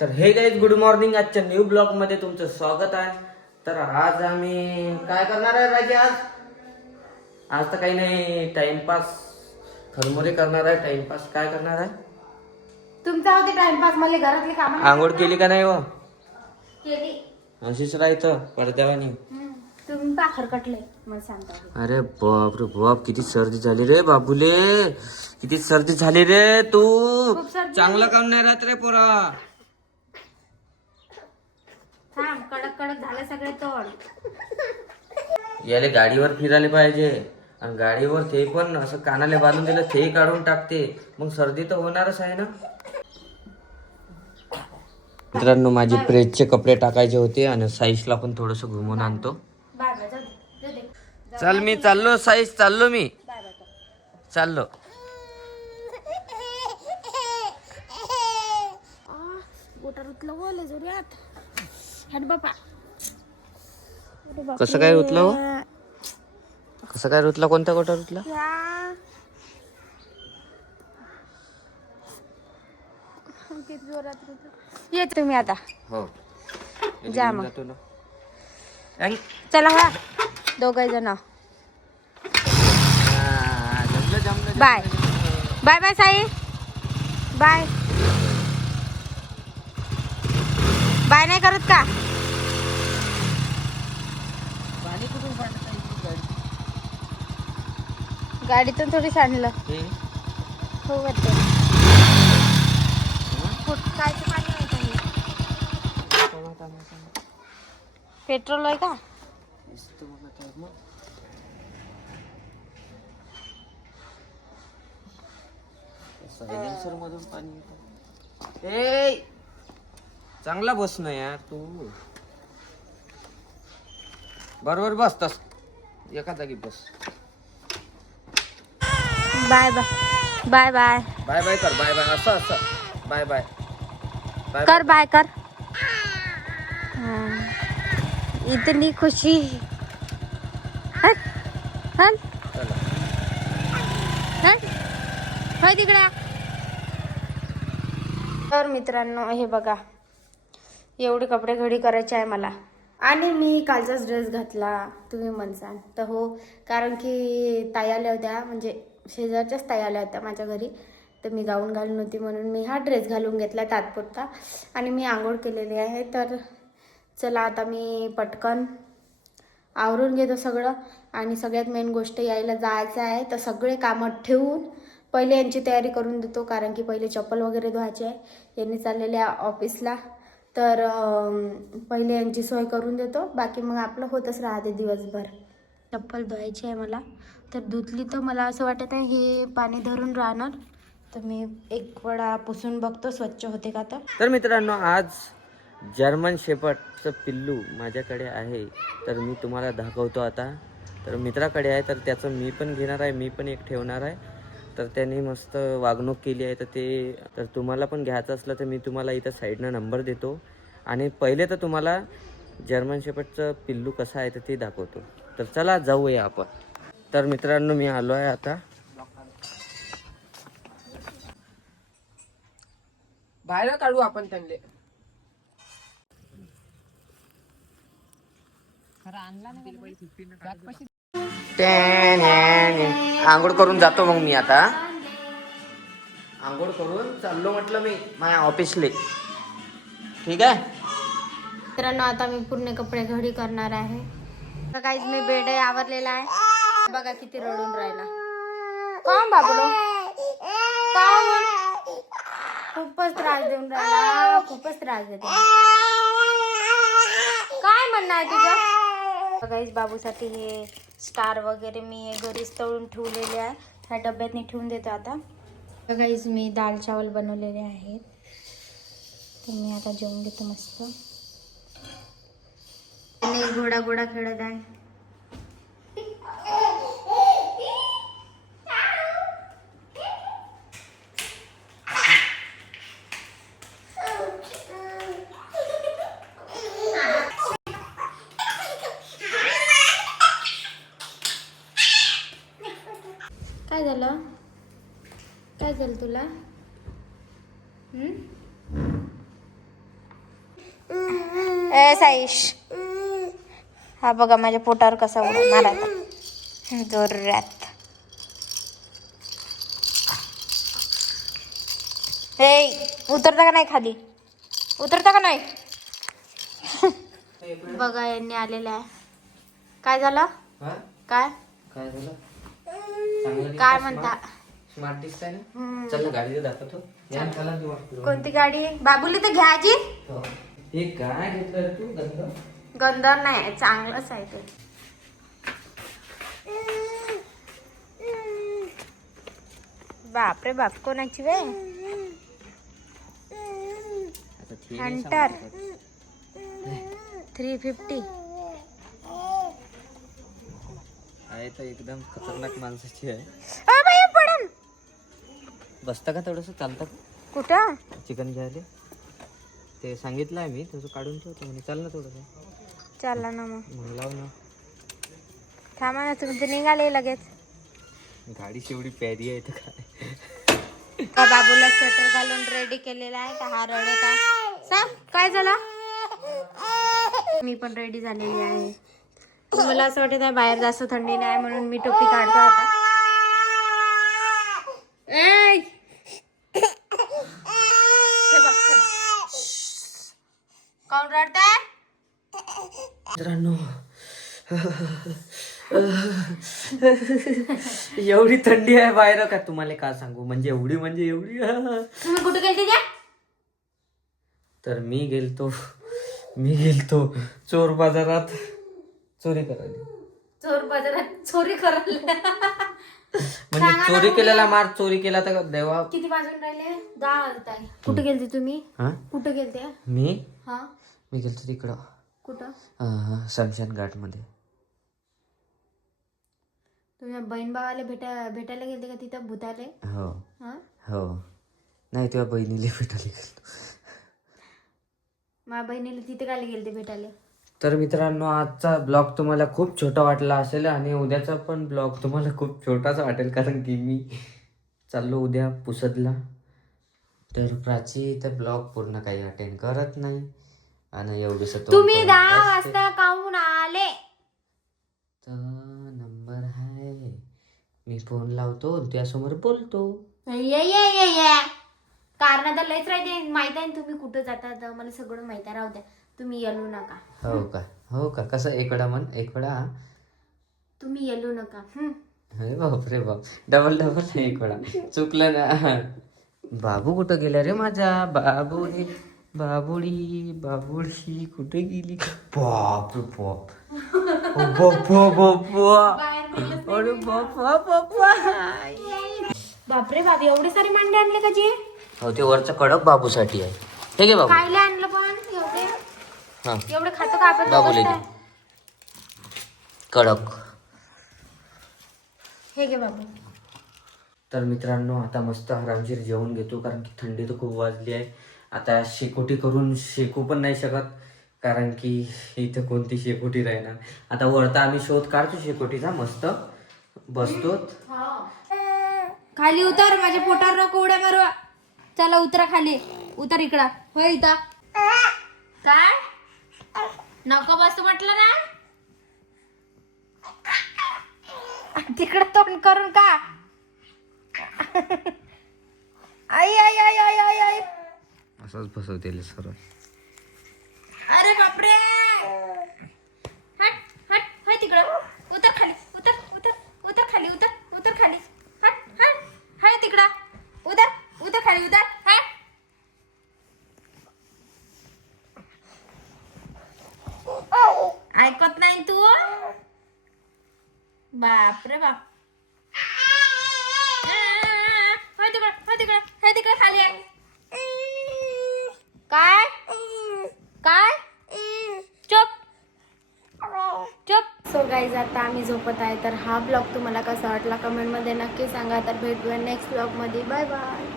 तर हे guys good morning आजच्या न्यू ब्लॉगमध्ये तुमचं स्वागत आहे. तर आज आम्ही काय करणार आहे राजे आज? आज तर काही नाही टाइमपास खरमुरे करणार आहे टाइमपास काय करणार आहे? तुमचा होते टाइमपास मला घरातली कामं आंघोळ केली का नाही व केली. अशीच राहायचं पडद्यावानी. हम्म. तुम्ही पाखर कटले मला सांगता अरे बाप रे बाप किती सर्दी झाली रे बाबूले. किती सर्दी झाली रे तू. खूप सर्दी चांगलं काम नाही राहत रे पोरा. थांब कडक कडक झाले सगळे तोड. याले गाडीवर फिरायला पाहिजे. आणि गाडीवर ते पण असं कानाले बांधून दिलं ते काढून टाकते. मग सर्दी तर होणारच आहे ना? मित्रांनो माझे प्रेसचे कपडे टाकायचे होते आणि साईशला पण थोडस घुमून आणतो. चल मी चाललो साईश चाललो मी. बाय बाय कर. चाललो. हट बापा अरे बापरे. कसं काय रुतलं हो? कसं काय रुतला कोणता कोटा रुतला या. किती जोरात रुतलं. ये तुम्ही आता हो जा मग. जातो ना. अँग. चला हा दोघे जण हा, जमलं, जमलं, bye. Bye bye say bye bye नाही करत का पाणी कुठून? गाडी. गाडीतून थोडी सांडलं हे, वाटतं पाणी. पेट्रोल आहे का. सायलेन्सर मधून पाणी येतं. चांगला बस ना यार तू. बरोबर बस तस. एका जागी बस. Bye bye. Bye bye. Bye bye कर बाय बाय. असं असं. Bye bye. बाय कर बाय कर. हाँ. इतनी खुशी. हट हट. चला. हट. होय तिकडे. तर मित्रांनो हे बघा. एवढे कपडे घडी करायचे आहे मला. आणि मी कालचाच ड्रेस घातला तुम्ही म्हणसान. तर हो कारण की ताई आल्या होत्या म्हणजे शेजारच्याच ताई आल्या होत्या माझ्या घरी. तर मी गाऊन घालून होती म्हणून मी हा ड्रेस घालून घेतला तात्पुरता. आणि मी आंघोळ केलेली आहे तर चला आता मी पटकन आवरून घेतो सगळं. आणि सगळ्यात मेन गोष्ट यायला जायचं आहे तर सगळे कामं ठेवून पहिले यांची तयारी करून देतो कारण की पहिले चप्पल वगैरे धुवायचे आहे. यांनी चाललेल्या ऑफिसला तर पहिले यांची सोय करून देतो. बाकी मग आपलं होतच राहते दिवसभर. चप्पल धुवायची आहे मला. तर धुतली तर मला असं वाटत आहे हे पाणी धरून राहणार. तर मी एक वेळा पुसून बघतो. स्वच्छ होते का तर? तर मित्रांनो आज जर्मन शेपर्डचं पिल्लू माझ्याकडे आहे. तर मी तुम्हाला दाखवतो आता. तर मित्राकडे आहे. तर त्याचं मी पण घेणार आहे. मी पण एक ठेवणार आहे. तर त्यांनी मस्त वागणूक केली आहे. तर ते तर तुम्हाला पण घ्यायचं असलं तर मी तुम्हाला इथं साईडनं नंबर देतो. आणि पहिले तर तुम्हाला जर्मन शेपर्डचं पिल्लू कसं आहे तर ते दाखवतो. तर चला जाऊया आपण. तर मित्रांनो मी आलो आहे आता. बाहेर काढू आपण त्यांना आंघोळ करून जातो मग मी आता. आंघोळ करून चाललो म्हटलं मी माझ्या ऑफिसले. ठीक आहे? मित्रांनो आता मी पूर्ण कपडे घडी करणार आहे. काहीच मी बेड आवरलेला आहे. बघा किती रडून राहिला. कोण बाबलो? खूपच त्रास देऊन राहिला. खूपच त्रास देतो काय म्हणणं आहे तुझं? बघाईच बाबूसाठी हे स्टार वगैरे मी घरीच तळून ठेवलेले आहे. ह्या डब्यातनी ठेवून देतो आता. बघाईच मी दाल चावल बनवलेले आहेत. तर मी आता जेवून घेतो मस्त. गोडा घोडा खेळत आहे. काय झालं? काय झालं तुला? हम्म? ए साईश. हा बघा माझ्या पोटावर कसा उड्या मारायचा जोरात. हे उतरता का नाही खाली? उतरता का नाही? बघा यांनी आलेलं आहे. काय झालं? हा? काय? काय झालं? चांगलं काय म्हणता? स्मार्ट दिसतंय ना? हम्म. चल ना गाडीला दाखवतो तू. कोणती गाडी बाबुली तर घ्या आजी. हो. हे काय घेतलं तू गंध? गंधर नाही चांगलंच आहे ते. बापरे बाप कोणाची वे आता ती नाही हंटर. Three fifty. आहे तर एकदम खतरनाक माणसाची आहे. पडन. बसता का थोडस चालतं कुठं? चिकन घ्यायला. ते सांगितलं आहे मी तुझं काढून ठेवतो. म्हणे चाल ना थोडंसं चालला ना मग. मग लाव ना. थांबा ना तुम्ही तर निघाले लगेच. गाडी शेवटी प्यारी आहे तर काय? का बाबूला स्वेटर घालून रेडी केलेला आहे का? हा रडत आहे. सांग काय झालं? मी पण रेडी झालेली आहे. मला असं वाटत आहे बाहेर जास्त थंडी नाही म्हणून मी टोपी काढतो आता. कोण रडताय? मित्रांनो एवढी थंडी आहे बाहेर का? तुम्हाला का सांगू? म्हणजे एवढी म्हणजे एवढी. तुम्ही कुठे गेलते त्या तर मी गेलतो मी गेलतो चोर बाजारात. चोरी करायला. चोर बाजारात चोरी करायला. म्हणजे चोरी केलेला मार चोरी केला तर देवा. किती वाजून राहिले? दहा वाजत आहे कुठे गेलते तुम्ही? हा? कुठे गेलते? मी? हा? मी गेलतो तिकडं. कुठं? अं, शमशान घाटमध्ये. तुम्ही बहीण भावाला भेटा भेटायला गेलते का तिथं भूताले? हो. हा? हो. नाही तेव्हा बहिणीला भेटायला गेलो माझ्या बहिणीला तिथे काय गेलते भेटायला? तर मित्रांनो आजचा ब्लॉग तुम्हाला खूप छोटा वाटला असेल आणि उद्याचा पण ब्लॉग तुम्हाला खूप छोटाच वाटेल कारण की मी चाललो उद्या पुसदला. तर प्राची तर ब्लॉग पूर्ण काही अटेंड करत नाही आणि एवढंसं तोंड तुम्ही दहा. वाजता काहून आले? तर नंबर आहे. मी फोन लावतो त्यासमोर बोलतो. ये ये ये ये. कारण तर लयच राहते माहीत आहे ना तुम्ही कुठं जाता तर मला सगळं माहिती राहू द्या. तुम्ही येलू नका. हो का? हो का? कसं? एक वेळा म्हण एक वेळा हा? तुम्ही येलू नका. हं. अरे बाप रे बाप. डबल डबल एक वेळा. चुकलं ना. बाबू कुठं गेला रे माझा बाबुडी बाबुडी बाबुडी कुठे गेली? बाप रे बाप. ओ बाप्पा बाप्पा अरे बाप्पा बापरे बाप एवढे सारे मांडे आणले का जे? हो ते वरचं कडक बाबूसाठी आहे. हे घे बाबू. खायला आणलं पण? एवढे? हा. एवढे खातो का आपण दोघं? कडक. हे घे बाबू. तर मित्रांनो आता मस्त आरामशीर जेवण घेतो कारण की थंडी तर खूप वाजली आहे. आता शेकोटी करून शेकू पण नाही शकत कारण की इथं कोणती शेकोटी राहणार. आता वरता आम्ही शोध काढतो शेकोटीचा मस्त बसतो खाली उतर माझ्या पोटावर नको उड्या मारू. चला उतरा खाली. उतर इकडं. होय इथं. काय? नको बसतो म्हटलं ना. तिकडं तोंड करून का? आई आई आई आई आई आई. असंच बसवतील सर अरे बापरे. हट हट होय तिकडं. उतर खाली उतर उतर उतर खाली उतर उतर खाली हट हट हाय तिकडं उतर उतर खाली उतर हट ऐकत नाही तू बापरे बाप होय तिकडे हे तिकडे खाली आहे काय? काय? चुप. चुप. सो गाईज आता आम्ही झोपत आहे. तर हा ब्लॉग तुम्हाला कसा वाटला? कमेंटमध्ये नक्की सांगा. तर भेटूया नेक्स्ट ब्लॉगमध्ये बाय बाय